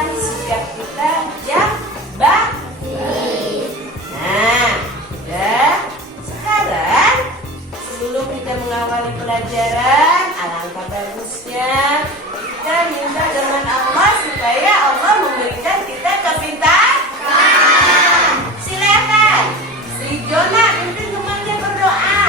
menunjukkan sikap kita yang baik. Nah, ya. Sekarang sebelum kita mengawali pelajaran, alangkah bagusnya kita minta dengan Allah supaya Allah memberikan kita kepintaran. Silakan, Sri Jona pimpin temannya berdoa.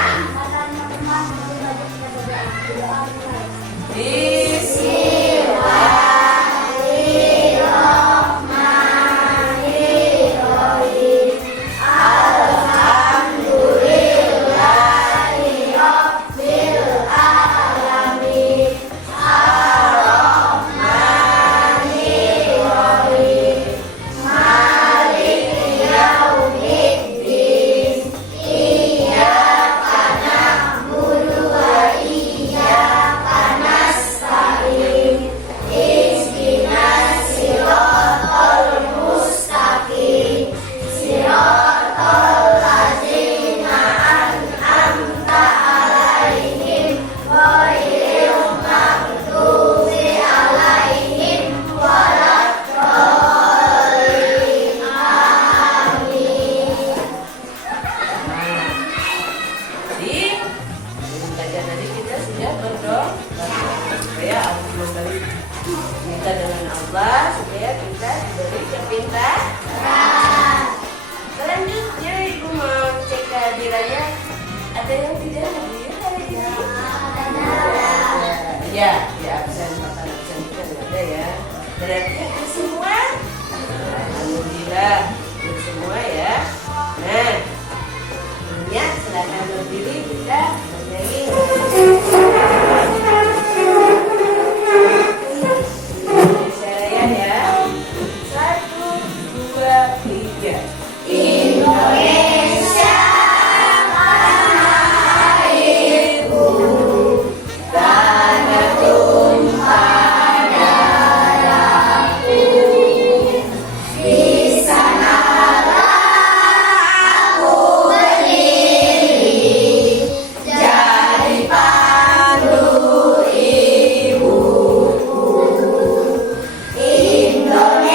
Minta dengan Allah supaya kita diberi kepintaran. Selanjutnya Ibu mau cek kehadirannya. Ada yang tidak hadir hari ini? Ya, di absen maka absen kita tidak ada ya. Berarti hadir semua. Alhamdulillah hadir semua ya. Nah, ya silakan berdiri kita bernyanyi. Indonesia tanah airku, tanah tumpah darahku. Di sanalah aku berdiri, jadi pandu ibuku. Indonesia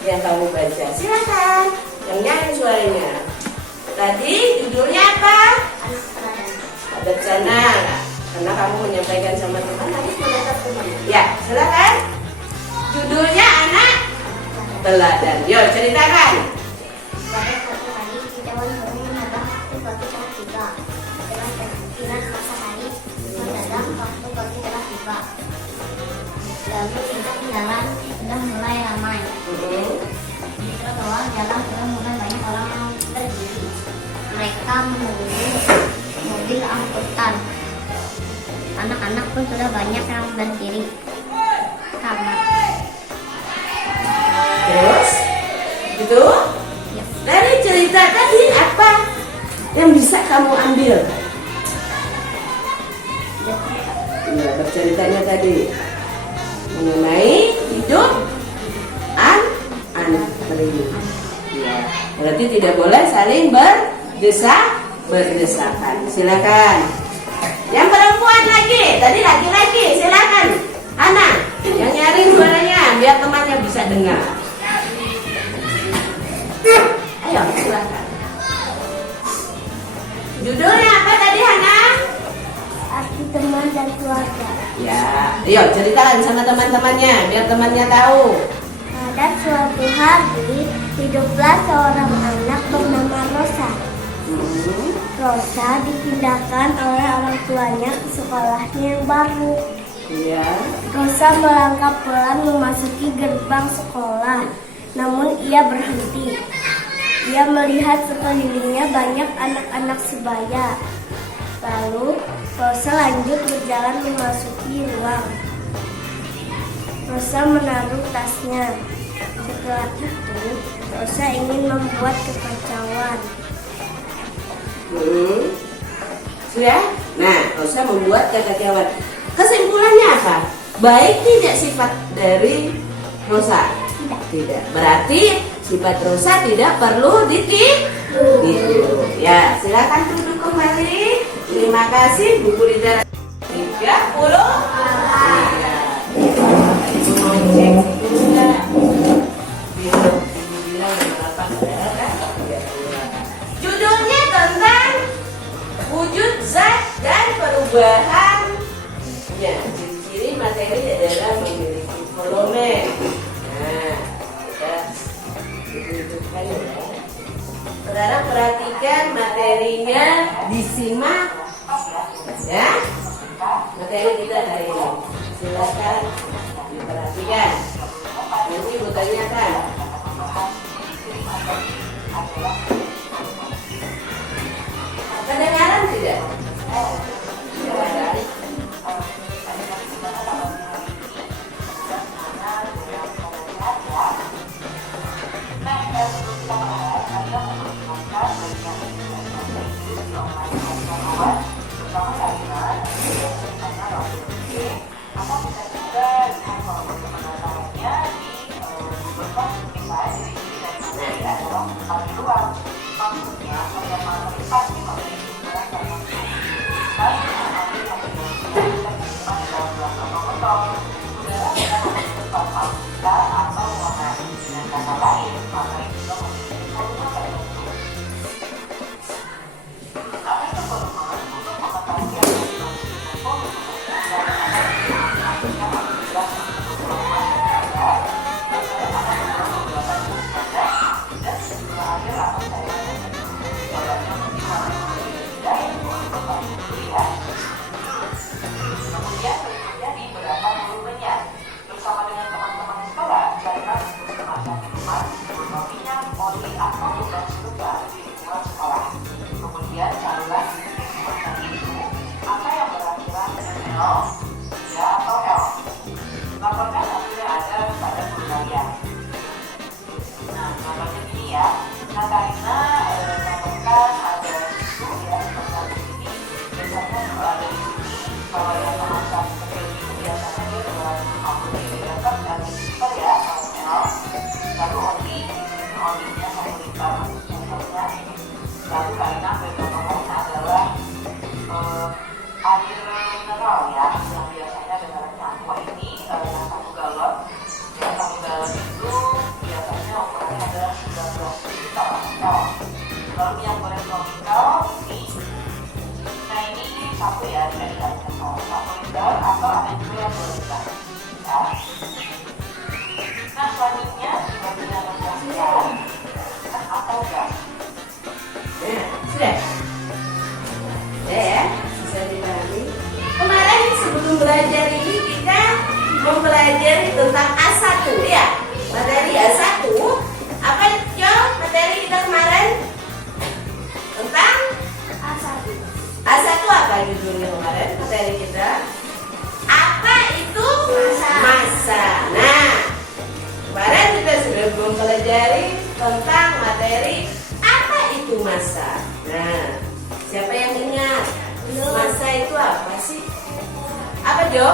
yang kamu baca. Silakan, yang nyanyi suaranya. Tadi judulnya apa? Adat sana. Karena kamu menyampaikan sama teman, harus menatap teman. Ya, silakan. Judulnya anak teladan. Yo, ceritakan. Pada suatu hari, Kitawan baru mendadak waktu telah tiba. Dengan masa hari, mendadak waktu pagi telah tiba. Lalu tingkat jalan sudah mulai ramai. Di trotoar jalan sudah mulai banyak orang yang berdiri. Mereka menunggu mobil ketakutan. Anak-anak pun sudah banyak yang berdiri sama. Terus, gitu? Yes. Dari cerita tadi apa yang bisa kamu ambil? Ya, berceritanya tadi mengenai hidup antri. Ya, berarti tidak boleh saling berdesakan. Silakan. Yang perempuan lagi, tadi laki-laki, silakan. Anak, yang nyaring suaranya biar temannya bisa dengar. Ayo, silakan. Judulnya apa tadi, Hana? Arti teman dan keluarga. Ya, ayo ceritakan sama teman-temannya biar temannya tahu. Pada suatu hari, hiduplah seorang anak bernama Rosa. Rosa dipindahkan oleh orang tuanya ke sekolahnya yang baru. Iya. Rosa melangkah pelan memasuki gerbang sekolah, namun ia berhenti. Ia melihat sekelilingnya banyak anak-anak sebaya. Lalu, Rosa lanjut berjalan memasuki ruang. Rosa menaruh tasnya. Setelah itu, Rosa ingin membuat kekacauan. Sudah? Nah, Rosa membuat kekacauan. Kesimpulannya apa? Baik tidak sifat dari Rosa? Tidak. Berarti sifat Rosa tidak perlu ditiru. Ya, silakan duduk kembali. Terima kasih, buku literasi 30. Iya. Ibu mau cek dulu nggak? Ibu bilang berapa kan? Judulnya tentang wujud zat dan perubahan. Ya, ciri-ciri materi adalah memiliki volume. Nah, kita hidupkan ya. Sekarang perhatikan materinya, disimak ya. Materi kita hari ini. Silakan diperhatikan. Nanti ibu tanyakan. Kedengaran tidak? Sudah? Ya, bisa dipahami. Kemarin sebelum belajar ini kita mempelajari tentang A1 ya. Materi A1. Apa Jo materi kita kemarin? Tentang A1. A1 apa judulnya kemarin materi kita? Apa itu Massa. massa? Nah, kemarin kita sudah mempelajari tentang materi apa itu massa. Nah, siapa yang ingat? Massa itu apa sih? Apa, Jo?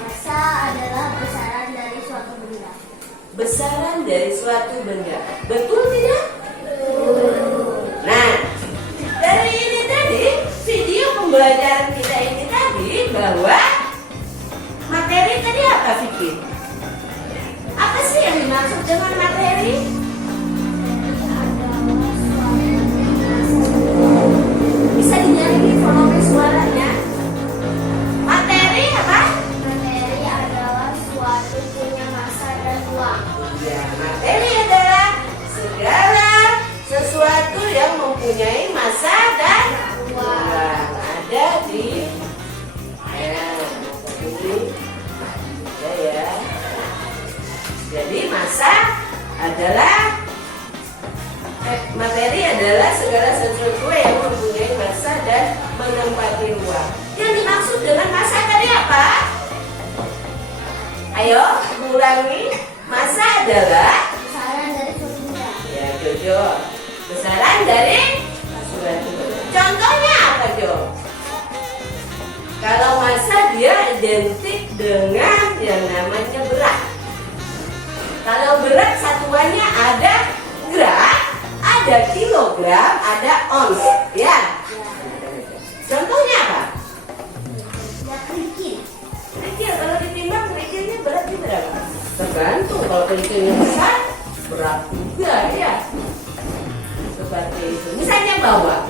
Massa adalah besaran dari suatu benda. Besaran dari suatu benda. Betul tidak? Nah, dari ini tadi, video pembelajaran kita ini tadi bahwa materi tadi apa, Vicky? Apa sih yang dimaksud dengan materi? Bisa dinyanyi volume suaranya. Materi apa? Materi adalah suatu punya massa dan ruang. Ya, materi adalah segala sesuatu yang mempunyai massa dan ruang. Ada di ya. Jadi massa adalah materi adalah segala sesuatu yang mempunyai massa dan menempati ruang. Yang dimaksud dengan massa tadi apa? Ayo, ulangi. Massa adalah Besaran dari suatu benda. ya, Jojo. Besaran dari suatu benda. Contohnya apa, Jo? Kalau massa dia identik dengan yang namanya berat. Kalau berat satuannya ada gram, ada kilogram, ada ons, ya. Contohnya apa? Ya, kerikil. Kerikil, kalau ditimbang kerikilnya beratnya berapa? Tergantung, kalau kerikilnya besar berat juga, ya. Seperti itu. Misalnya bawang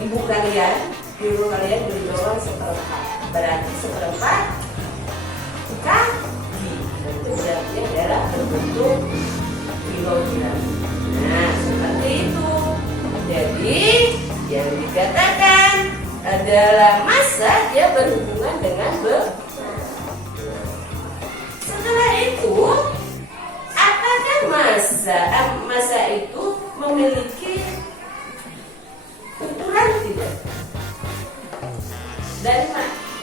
ibu kalian, guru kalian beli bawang seperempat, berarti seperempat kaki. Itu beratnya adalah berbentuk kilogram. Nah, seperti itu. Jadi yang dikatakan adalah massa, dia berhubungan dengan berat. Setelah itu, apakah massa itu memiliki ukuran tidak? Dari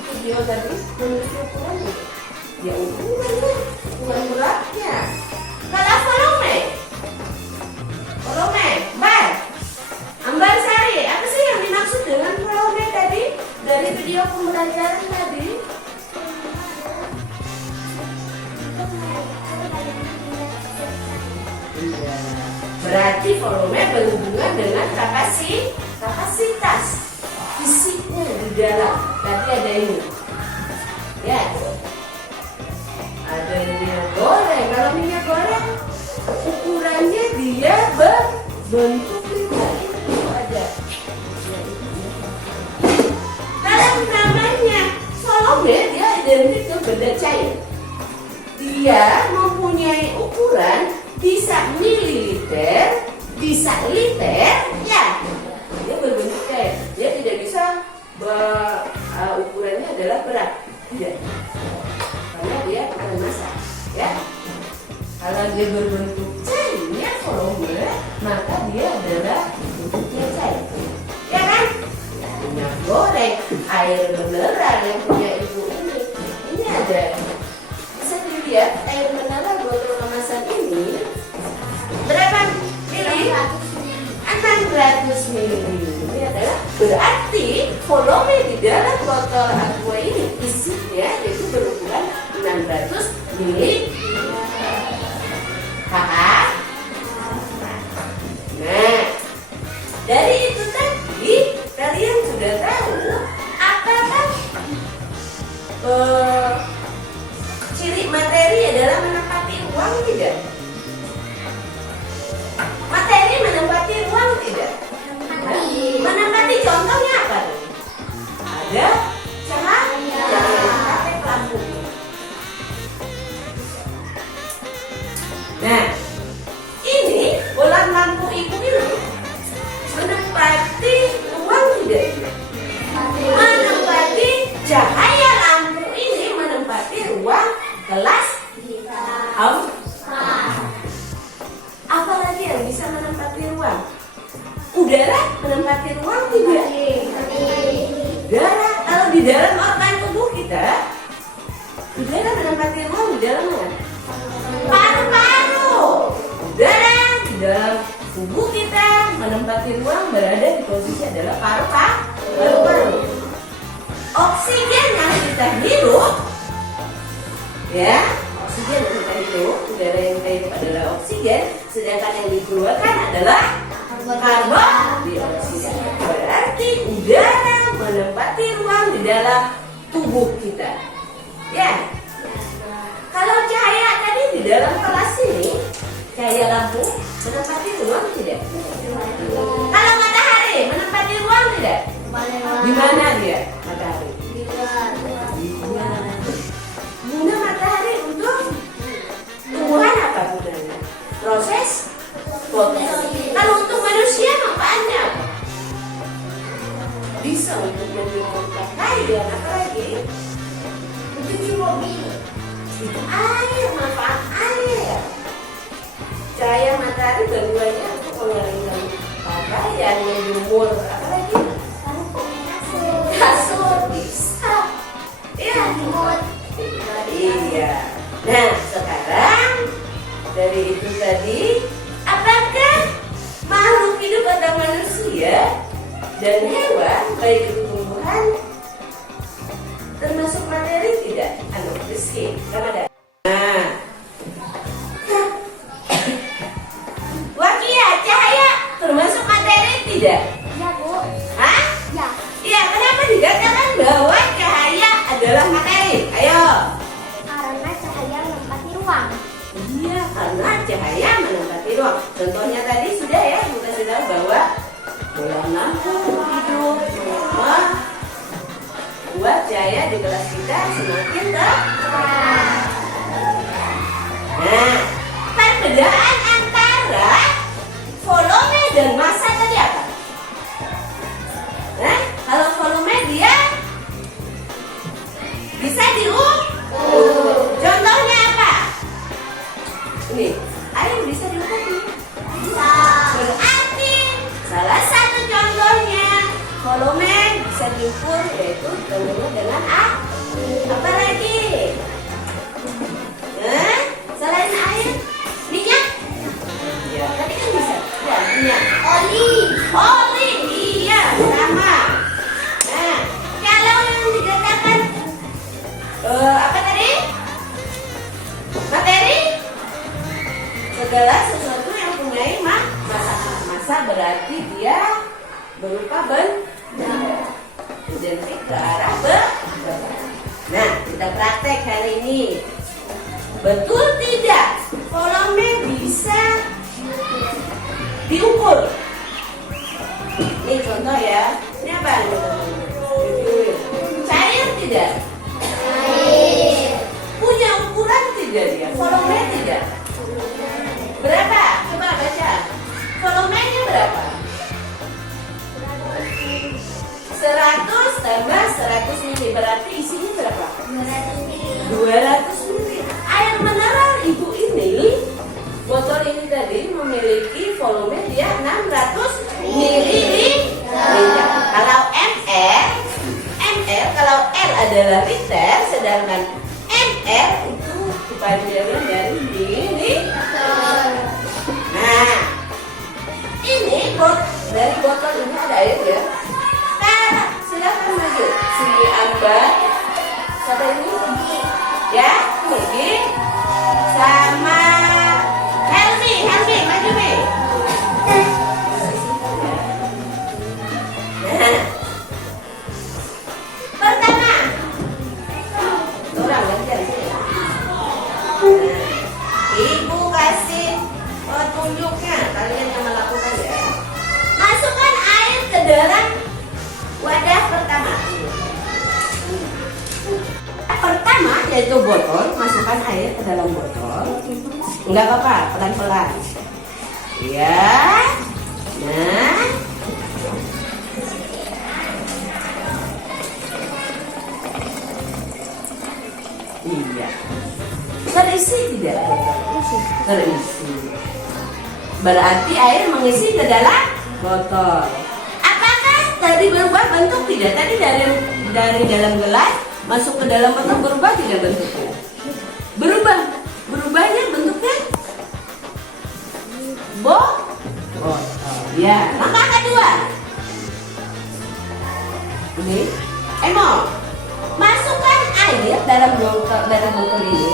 video tadi memiliki ukuran tidak? Ya ukuran beratnya. Kalau volume, Bar, Ambarsari, apa sih yang dimaksud dengan volume tadi dari video pembelajaran tadi? Berarti volume berhubungan dengan kapasitas fisiknya di dalam. Tadi ada ini, ya, ada minyak goreng. Kalau minyak goreng ukurannya dia berbentuk lima itu ada. Kalau namanya volume dia identik dengan benda cair. Dia mempunyai ukuran bisa mililiter, bisa liter, ya. Dia berbentuk cair. Dia tidak bisa ukurannya adalah berat, tidak. Karena dia bukan massa, ya. Kalau dia berbentuk cair, volume, maka dia adalah bentuknya cair, ya kan? Minyak goreng, air mineral yang punya ibu ini ada. Bisa dilihat air mineral botol kemasan ini berapa mili? 600 mili. Ini adalah berarti volume di dalam botol aqua ini isinya itu berukuran 600 mili. Nah, dari itu tadi kalian sudah tahu apakah ciri materi adalah menempati ruang tidak? Materi menempati ruang tidak? Menempati contohnya apa? Ada cahaya pakai lampu. Nah, ini bola lampu ibu ini menempati ruang tidak? Menempati cahaya lampu ini menempati ruang kelas. Apalagi yang bisa menempati ruang? Udara menempati ruang tidak? di dalam organ tubuh kita, udara menempati ruang di dalam mana? Paru-paru. Udara di dalam tubuh kita menempati ruang berada di posisi adalah paru-paru. Oksigen yang kita hirup, ya, oksigen yang kita hirup, udara yang kita hirup adalah oksigen, sedangkan yang dikeluarkan adalah karbon dioksida. Berarti udara menempati ruang di dalam tubuh kita. Ya. Kalau cahaya tadi di dalam kelas ini, cahaya lampu menempati ruang tidak? Kalau matahari menempati ruang tidak? Di mana dia matahari? Guna matahari untuk tumbuhan apa gunanya? Proses fotosintesis. Kalau untuk manusia manfaatnya apa? Bisa untuk mengumpulkan air, apa lagi? Mencuci mobil. Itu air, manfaat air. Cahaya matahari keduanya untuk mengeringkan pakaian, menjemur, apa lagi? Kasur bisa. Ya, iya. Nah, sekarang dari itu tadi, apakah makhluk hidup atau manusia dan hewan, baik itu tumbuhan, termasuk materi tidak? Besi, ada. Nah, Wakia, cahaya termasuk materi tidak? Ya, Bu. Hah? Ya. Iya, kenapa dikatakan bahwa cahaya adalah materi? Ayo. Karena cahaya menempati ruang. Iya, karena cahaya menempati ruang. Contohnya tadi sudah ya, kita sudah bahwa bola lampu hidup membuat cahaya di kelas kita semakin terang. Nah, perbedaan antara volume dan massa tadi apa? Nah, kalau volume dia bisa diukur. Contohnya apa? Ini, air bisa diukur? Bisa. Berarti salah satu contohnya volume bisa diukur, yaitu contohnya dengan apa lagi? Selain air, minyak? Ya, tadi kan bisa. Ya, minyak. Oli, iya, sama. Nah, kalau yang dikatakan apa tadi? Materi? Segala sesuatu yang punya massa berarti dia berupa benda, identik ke arah benda. Nah, kita praktek hari ini. Betul tidak? Volume bisa diukur. Ini contoh ya. Ini apa? Cair tidak? Cair. Punya ukuran tidak dia? Volume tidak? Berapa? Coba baca. Volumenya berapa? 100 tambah 100 mili. Berarti isinya berapa? 200 mili. Air mineral ibu ini, botol ini tadi memiliki volume dia 600 mili. Kalau ml, kalau L adalah liter, sedangkan ml itu kepanjangan dari mili. Nah, ini dari botol ini ada air ya. Nah, silakan maju. Si Amba, siapa ini? Ya, Megi, sama Helmi, maju Mi. Nah, pertama, orang gantian sini. Nah, Ibu kasih petunjuknya, kalian yang melakukan ya. Masukkan air ke dalam wadah pertama. Pertama yaitu botol, masukkan air ke dalam botol. Enggak apa-apa, pelan-pelan. Ya. Nah. Iya. Terisi tidak? Terisi. Berarti air mengisi ke dalam botol. Apakah tadi berubah bentuk tidak? Tadi dari dalam gelas masuk ke dalam botol berubah tidak bentuknya? Berubahnya bentuknya botol. Ya, langkah kedua. Ini, Emo, masukkan air dalam botol ini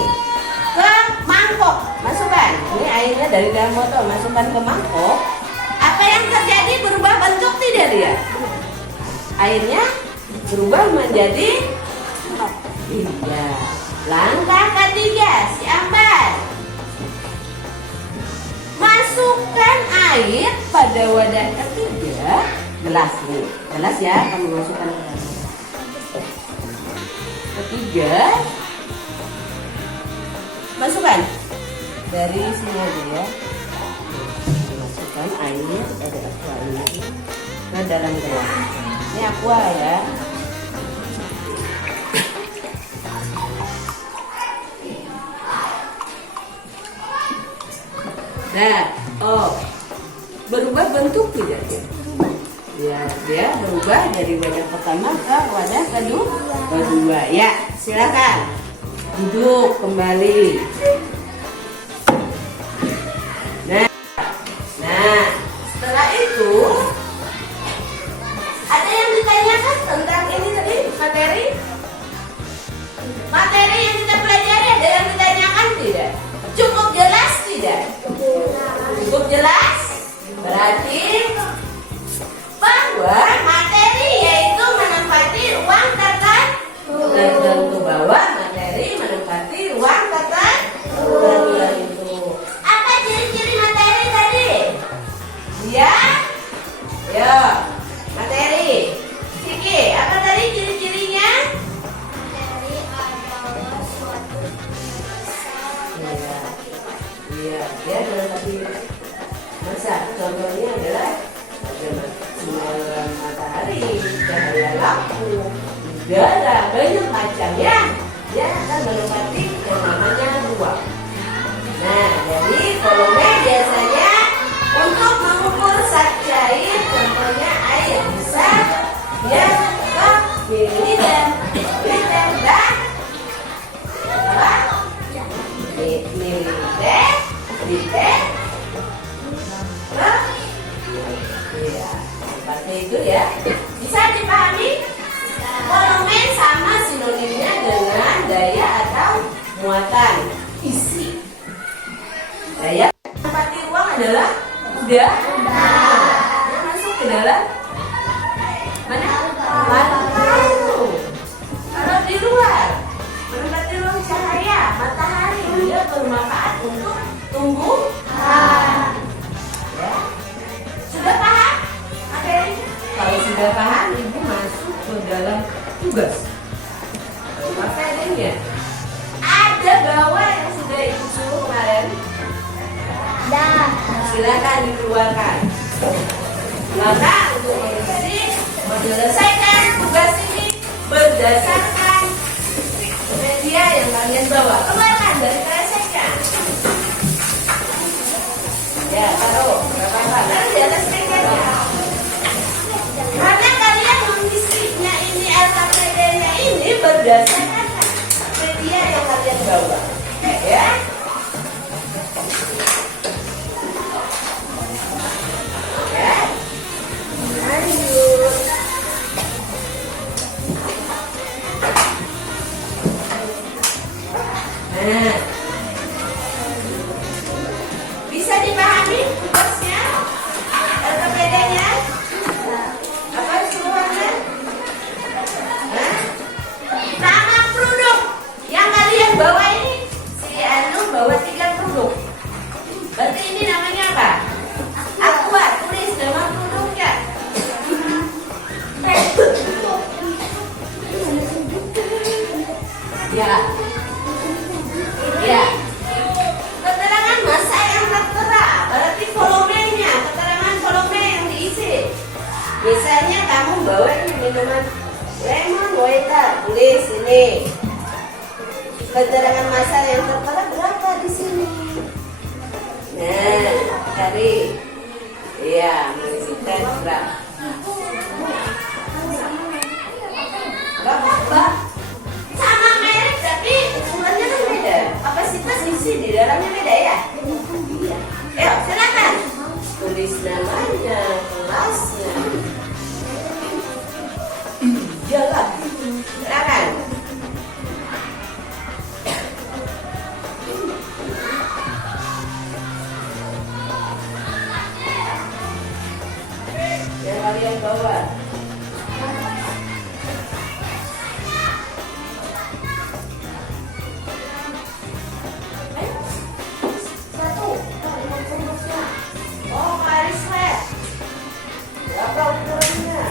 ke mangkok. Masukkan. Ini airnya dari dalam botol, masukkan ke mangkok. Apa yang terjadi? Berubah bentuk tidak dia? Airnya berubah menjadi iya. Langkah ketiga, siapa? Masukkan air pada wadah ketiga, gelas nih. Gelas ya, kamu masukkan ke dalam. Ketiga, masukkan dari sini aja ya. Masukkan air dari aqua ini ke dalam gelas. Ini aqua ya. Nah, berubah bentuk tidak ya? Ya, dia berubah dari wadah pertama ke wadah kedua. Ya, silakan duduk kembali. Nah, setelah itu ada yang ditanyakan tentang ini tadi materi yang kita pelajari, ada yang ditanyakan tidak? Cukup jelas tidak? Cukup jelas? Berarti bahwa materi yaitu menempati ruang tertentu, bahwa materi menempati ruang tertentu. Apa ciri-ciri materi tadi? Ya, materi. Siki, apa tadi ciri-cirinya? Materi adalah suatu Iya, dia adalah tadi masa. Contohnya adalah sinar matahari, cahaya lampu, udara, banyak macam ya. Dia akan menempati yang namanya ruang. Nah, jadi volume biasanya untuk mengukur zat cair, contohnya air, bisa ya ke mililiter, liter dan mililiter, liter, ya, seperti itu ya. Bisa dipahami? Volume sama sinonimnya dengan daya atau muatan, isi. Daya menempati ruang adalah udara. Dia masuk ke dalam mana? Paru. Kalau di luar menempati ruang cahaya matahari, dia bermanfaat untuk tumbuhan. Ya. Sudah paham materinya? Kalau sudah paham, ibu masuk ke dalam tugas. Materinya ada bawah yang sudah ibu suruh kemarin. Silakan dikeluarkan. Maka untuk menyelesaikan tugas ini berdasarkan media yang kalian bawa, keluarkan dari kreseknya. Ya, taruh. Taruh di atas meja. Karena kalian mengisinya ini atau medianya ini berdasarkan media yang kalian bawa. Ya. Lanjut. Nah, bisa dipahami tugasnya atau bedanya? Apa semuanya? Nama produk yang kalian bawa ini, si Anu bawa 3 produk. Berarti ini namanya apa? Aqua, tulis nama produknya. Ya. Keterangan massa yang tertera, berarti volumenya, keterangan volume yang diisi. Misalnya kamu bawa ini minuman lemon waiter, tulis ini. Keterangan massa yang tertera berapa di sini? Nah, cari. Iya, mengisikan berapa? bagian bawah. Satu. Oh, Karisma. Berapa ukurannya?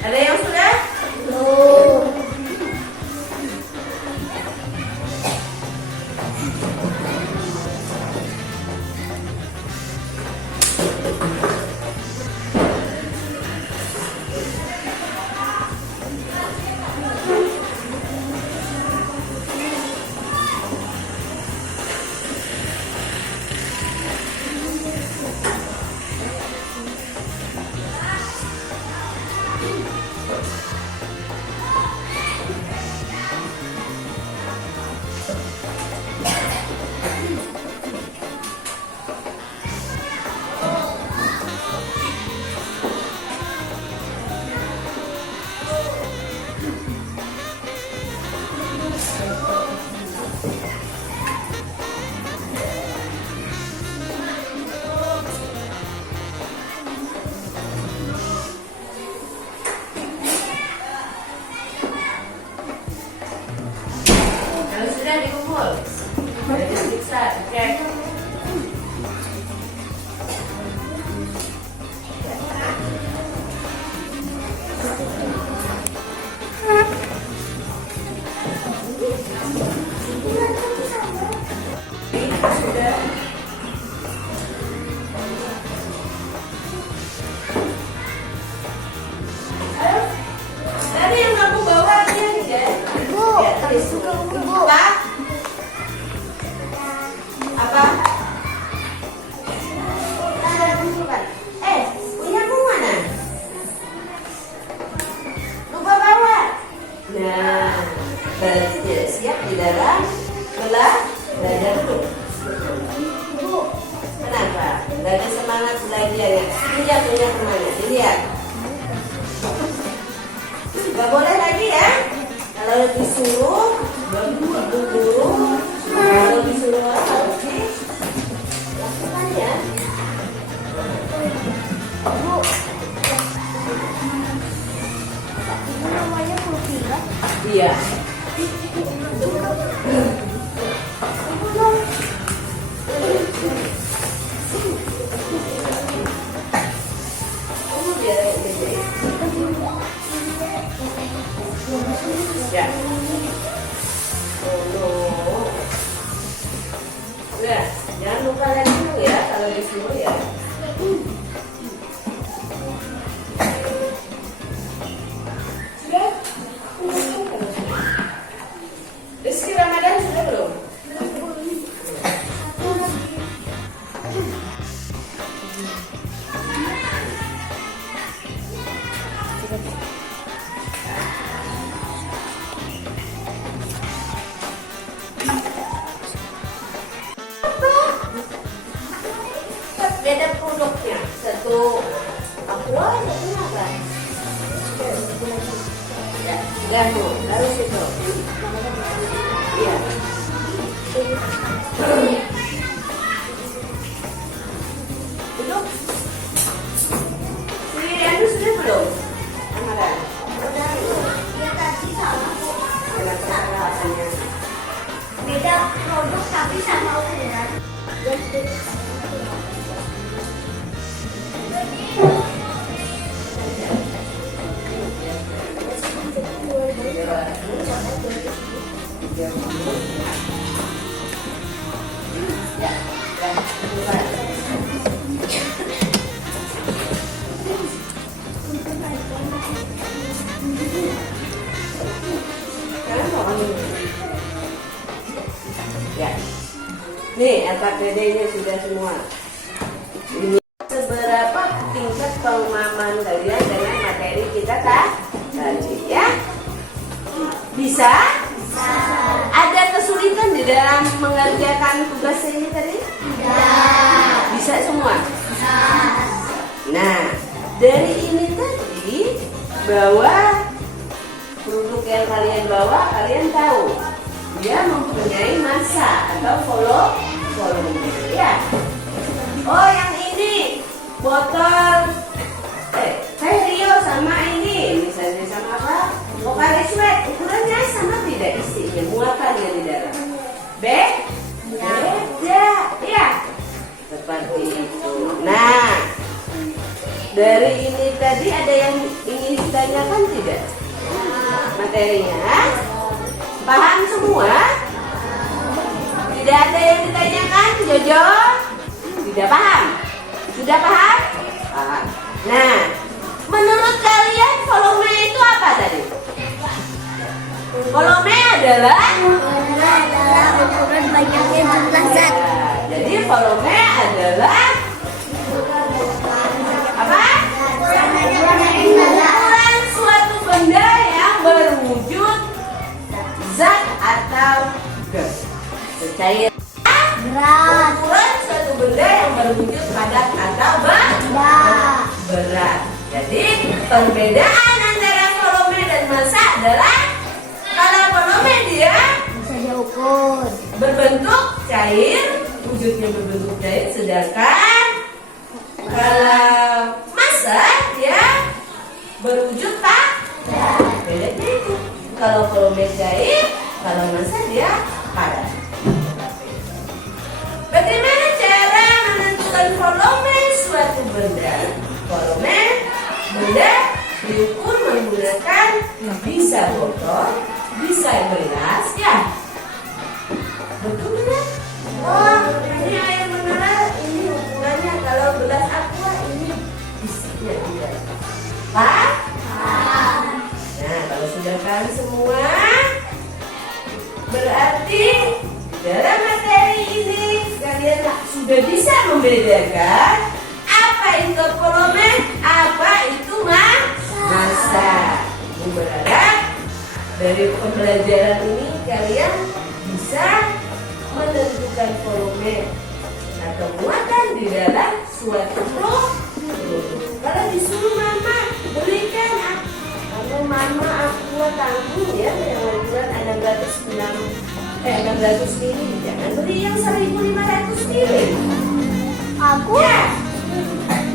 Ada yang sudah? Belum. Kalau sudah dikumpul. Sudah diperiksa, dicek. Sudah. Ayo. Tadi yang kamu bawa dia nih, Ibu, tapi suka ibu. Apa? Apa? Punyamu mana? Lupa bawa. Nah, berarti tidak siap di dalam belajar dulu. Ibu, Kenapa? Tidak ada semangat belajar ya. Ini jatuhnya kemana? Dilihat. Gak boleh lagi ya. Kalau disuruh, dulu. Kalau disuruh harus dilakukan ya. ibu. Ibu namanya Putih kan? Iya. Ibu dong. Kamu biar gede. Ya. Oh no. Udah, jangan lupa lagi dulu ya kalau disuruh ya. Sudah? Rizky Ramadan sudah belum? Beda produknya. Satu aqua, satu apa? Ya, ganu, harus itu. Iya. Duduk. Si Anu sudah belum? Amaran. Udah, ya tadi sama. Kenapa rasanya? Beda produk tapi sama ukuran. Ya, bukan. Sekarang mau Nih, LKPD-nya sudah semua. Ini seberapa tingkat pemahaman kalian dengan materi kita tadi ya? Bisa? Bisa. Ada kesulitan di dalam mengerjakan tugas ini tadi? Tidak. Bisa semua? Bisa. Nah, dari ini tadi bahwa produk yang kalian bawa, kalian tahu dia mempunyai massa atau volume ya. Oh, yang ini botol Rio sama ini misalnya sama apa? Pocari Sweat, ukurannya sama tidak isinya, muatannya di dalam? Beda ya. Seperti itu. Nah, dari ini tadi ada yang ingin ditanyakan tidak? Materinya paham semua? Tidak ada yang ditanyakan, Jojo? Tidak paham? Sudah paham? Paham. Nah, menurut kalian volume itu apa tadi? Volume adalah ukuran banyaknya jumlah zat. Jadi volume adalah apa? Ukuran suatu benda yang berwujud zat atau gas. Cair. Berat. Ukuran suatu benda yang berwujud padat atau berat. Jadi perbedaan antara volume dan massa adalah kalau volume dia Bisa diukur. berbentuk cair, wujudnya berbentuk cair, sedangkan kalau massa dia berwujud padat. Bedanya itu. Kalau volume cair, kalau massa dia padat. Bagaimana cara menentukan volume suatu benda? Volume benda diukur menggunakan bisa botol, bisa gelas, ya. Betul ya? Oh, ini air mineral, ini ukurannya. Kalau gelas aqua, ini isinya tidak. Pak? Nah, kalau sudah tahu semua, berarti dalam materi ini kalian sudah bisa membedakan apa itu volume, apa itu massa. Aku berharap dari pembelajaran ini kalian bisa menentukan volume atau muatan di dalam suatu produk. Kalau disuruh mama belikan, kalau mama aku tanggung ya yang ukuran 600 mili, jangan beli yang 1500 mili. Aku Ya,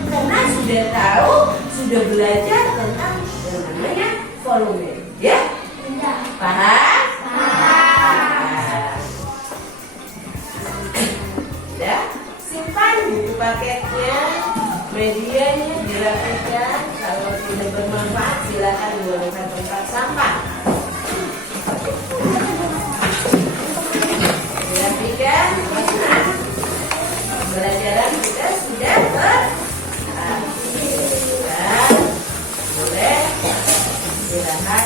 karena sudah tahu, sudah belajar tentang yang namanya volume, ya? Paham? Ya, simpan buku paketnya, medianya dirapikan. Kalau tidak bermanfaat, silakan buangkan tempat sampah. Dirapikan, karena pembelajaran kita sudah boleh istirahat.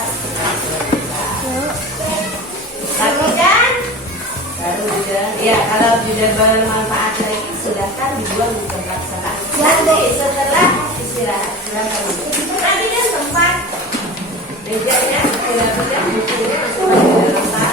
Rapikan. Ya, kalau tidak bermanfaat lagi, silakan dibuang di tempat sampah. Nanti setelah istirahat, silakan. Rapikan tempat mejanya, dirapikan bukunya, masuk di dalam tas.